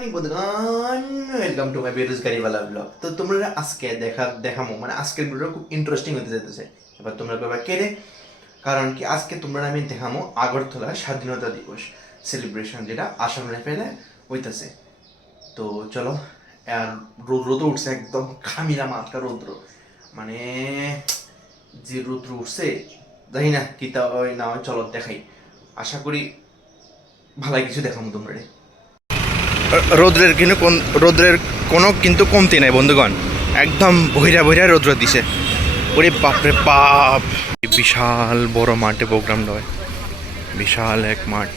Morning বন্ধুগণ, welcome to my বেরোজগারিওয়ালা blog. তো তোমরা আজকে দেখামো মানে আজকের ভিডিও খুব ইন্টারেস্টিং হতে যেতেছে। এবার তোমরা কইবা কেড়ে, কারণ কি আজকে তোমরা আমি দেখামো আগরতলা স্বাধীনতা দিবস সেলিব্রেশন, যেটা আসাম রাইফেলে হইতেছে। তো চলো, আর রৌদ্র উঠছে একদম খামিরা মাত্রা রৌদ্র, মানে যে রৌদ্র উঠছে জানি না কি তা না হয়। চলো দেখাই, আশা করি ভালো কিছু দেখামো তোমরা। রৌদ্রের কোনো কিন্তু কমতি নাই বন্ধুগণ, একদম বহিরা বহিরা রৌদ্র দিছে। ওরে বাপরে বাপ, বিশাল বড় মাঠে প্রোগ্রাম হয়, বিশাল এক মাঠ।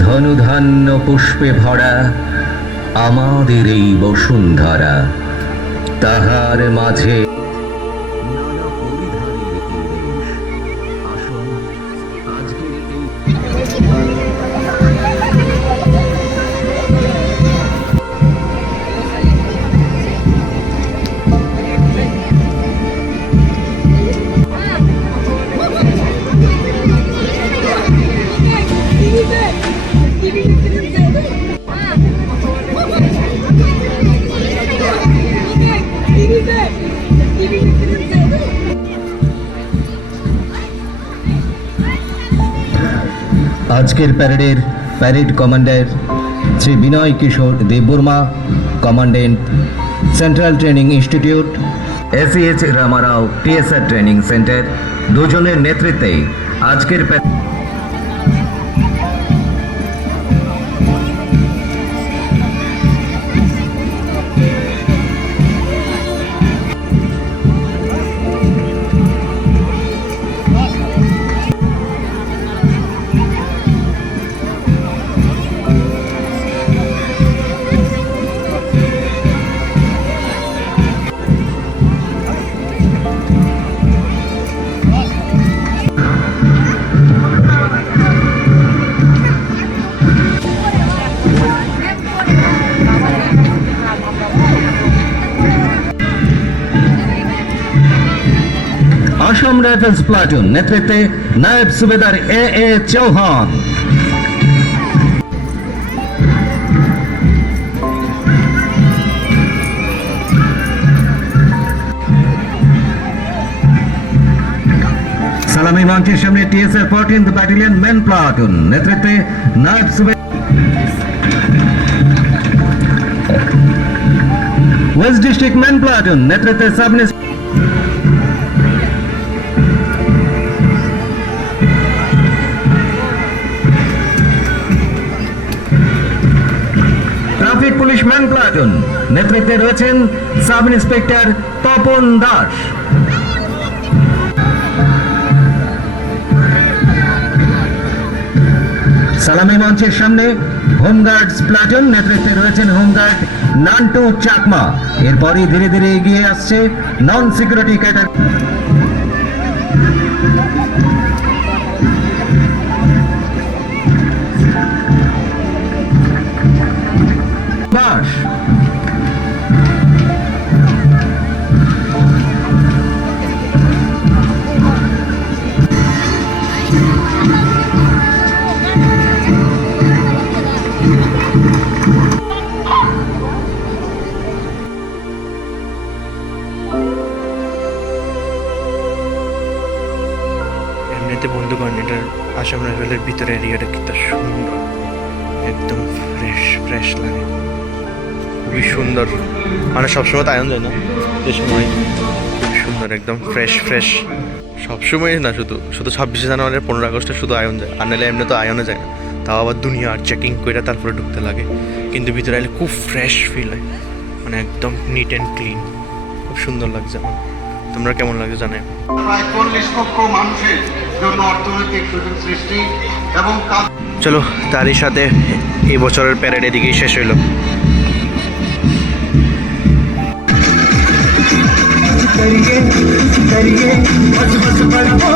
ধনুধান্য পুষ্পে ভরা আমাদের এই বসুন্ধরা, তাহার মাঝে নানা পরিধানের এই দেশ। আসুন আজকের এই আজকের parade commander Shri Binoy Kishore Debbarma, commandant central training institute, ACH Ramarao TSR training centre, দুজনের নেতৃত্বে আজকের আসাম রাইফেলস প্লাটুন নেতৃত্বে নায়েব সুবেদার এ চৌহান। সালামি মঞ্চের সামনে TSR 14th battalion main platoon নেতৃত্বে নায়েব সুবেদার ওয়েস্ট ডিস্ট্রিক্ট মেন প্লাটুন নেতৃত্বে sub traffic police man platoon নেতৃত্বে রয়েছেন সাব ইন্সপেক্টর তপন দাস। সালামি মঞ্চের সামনে হোমগার্ডস প্লাটুন নেতৃত্বে রয়েছেন হোমগার্ড নান্টু চাকমা। এরপরই ধীরে ধীরে এগিয়ে আসছে নন সিকিউরিটি ক্যাডার বাস। এমনিতে বন্ধুগণ, এটার আসাম রাইফেলের ভিতরে এরিয়াটা কত সুন্দর, একদম ফ্রেশ লাগে, খুবই সুন্দর। মানে সবসময় তো আয়ন যায় না, এ সময় খুবই সুন্দর, একদম ফ্রেশ। সবসময় না, শুধু 26শে জানুয়ারি 15 আগস্টে শুধু আয়ন যায়, আর নাহলে এমনি তো আয়নে যায় না। তাও আবার দুনিয়া চেকিং করে তারপরে ঢুকতে লাগে, কিন্তু ভিতরে এলে খুব ফ্রেশ ফিল হয়, মানে একদম নিট অ্যান্ড ক্লিন, খুব সুন্দর লাগছে আমার। তোমরা কেমন লাগছে জানাই। প্রায় 40 লক্ষ মানুষের জন্য অর্থনৈতিক সুযোগ সৃষ্টি এবং চলো, তারই সাথে এই বছরের প্যারেড এদিকেই শেষ হইল। करिए करिए बस बस बस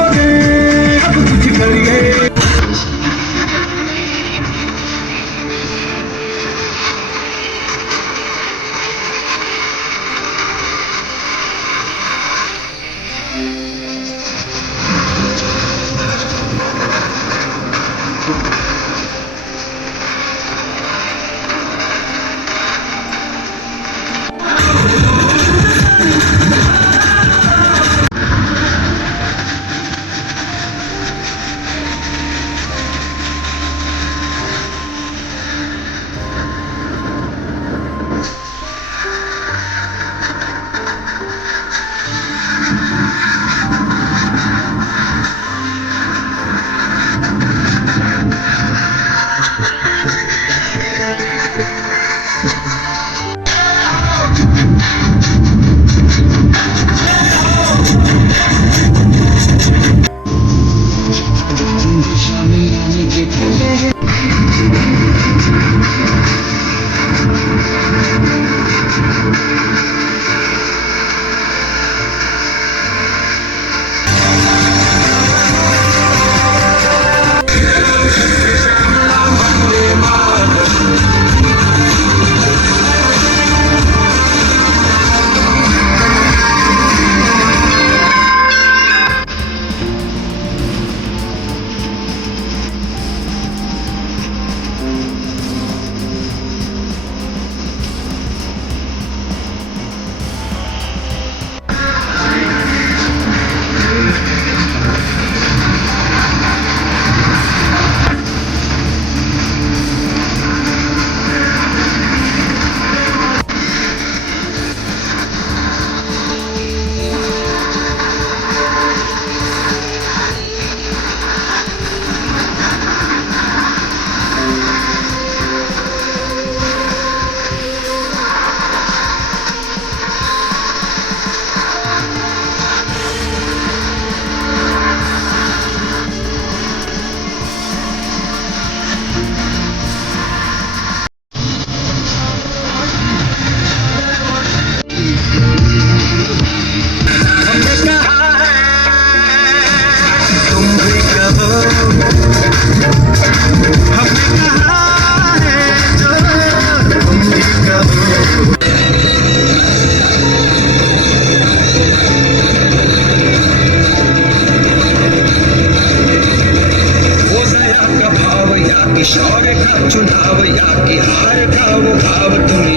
शौर्य का चुनाव आपकी हार का वो भाव तुम्हें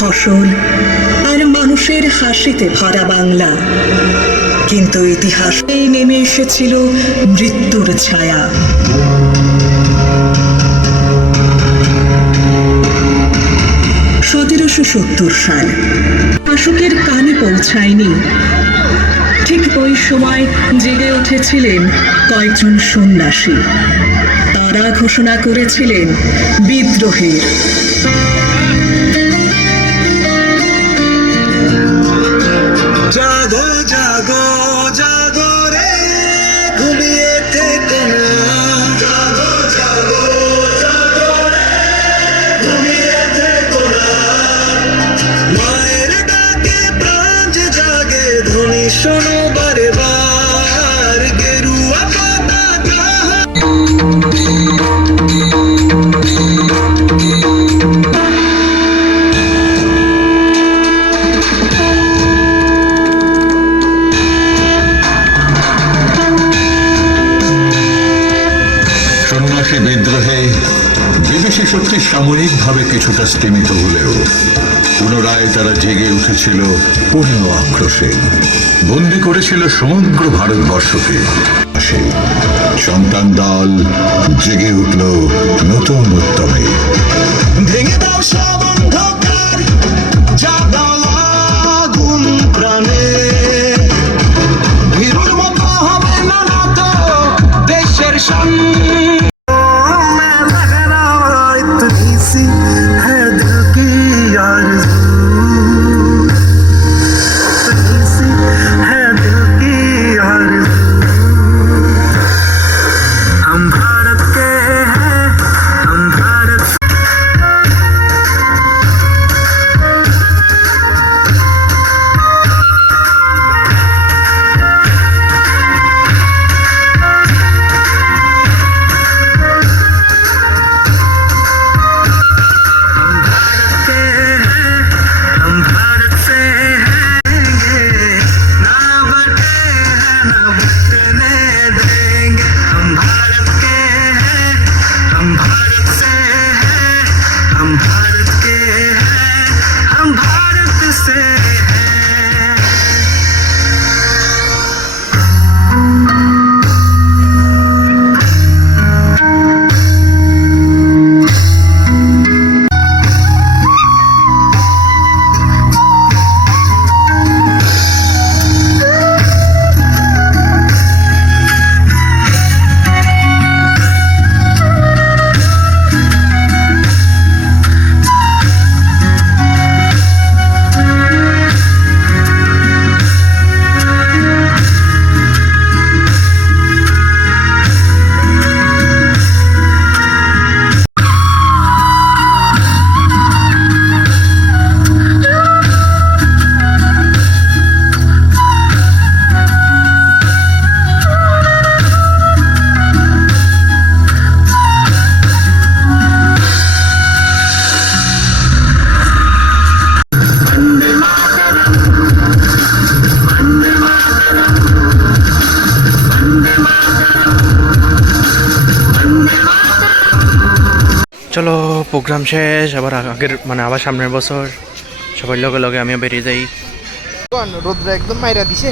ফসল আর মানুষের হাসিতে ভরা বাংলা, কিন্তু ইতিহাসেই নেমে এসেছিল মৃত্যুর ছায়া। 1770 সাল শাসকের কানে পৌঁছায়নি। ঠিক ওই সময় জেগে উঠেছিলেন কয়েকজন সন্ন্যাসী। তারা ঘোষণা করেছিলেন বিদ্রোহের। জাগো জাগো জাগো রে ঘুমিয়ে থেকো না, জাগো জাগো জাগো রে ঘুমিয়ে থেকো না, মায়ের ডাকে প্রাণ যে জাগে ধ্বনি শোনো বারে বার, গেরুয়া পতাকা সন্ন্যাসী বিদ্রোহে বিদেশি শক্তি সাময়িকভাবে কিছুটা স্তীমিত হলেও পুনরায় তারা জেগে উঠেছিল পূর্ণ আক্রোশে, বন্দী করেছিল সমগ্র ভারতবর্ষকে। সেই সন্তান দল জেগে উঠল নতুন উদ্যমে। ভেঙে দাও সব অন্ধকার, জাগাও আগুন প্রাণে, ভীরুর মতো হবে না নত দেশের চলো প্রোগ্রাম শেষ, আবার আগের মানে আবার সামনের বছর সবার লগে লগে আমিও বেরিয়ে যাই। রোদ্রে একদম মাইরা দিছে,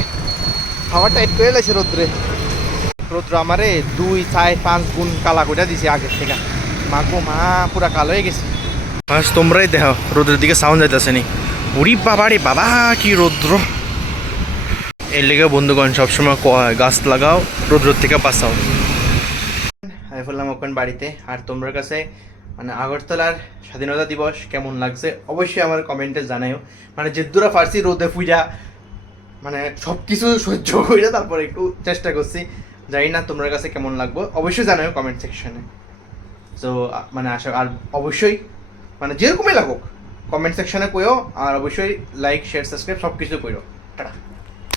হাওয়া টাইট করে লাইছে রোদ্রে। রোদ্র আমারে 2, 4, 5 গুণ কালা করে দিছে আগের থেকে। মা গো মা, পুরা কালো হয়ে গেছে। বাস তোমরাই দেখো রোদ্রের দিকে সাউন্ড যাইতেছে নি। বুড়ি বাবা রে বাবা, কি রৌদ্র! এর লেগে বন্ধুগণ সবসময় গাছ লাগাও, রৌদ্র থেকে বাঁচাও। আমি বললাম ওখান বাড়িতে। আর তোমার কাছে মানে আগরতলার স্বাধীনতা দিবস কেমন লাগছে অবশ্যই আমার কমেন্টে জানাইও। মানে যেদুরা ফার্সি রোদে ফুইরা মানে সব কিছু সহ্য করে তারপরে একটু চেষ্টা করছি। জানি না তোমার কাছে কেমন লাগবে, অবশ্যই জানাইও কমেন্ট সেকশনে। সো মানে আশা আর অবশ্যই মানে যেরকমই লাগুক কমেন্ট সেকশনে কইও, আর অবশ্যই লাইক শেয়ার সাবস্ক্রাইব সব কিছু কইও। টাটা।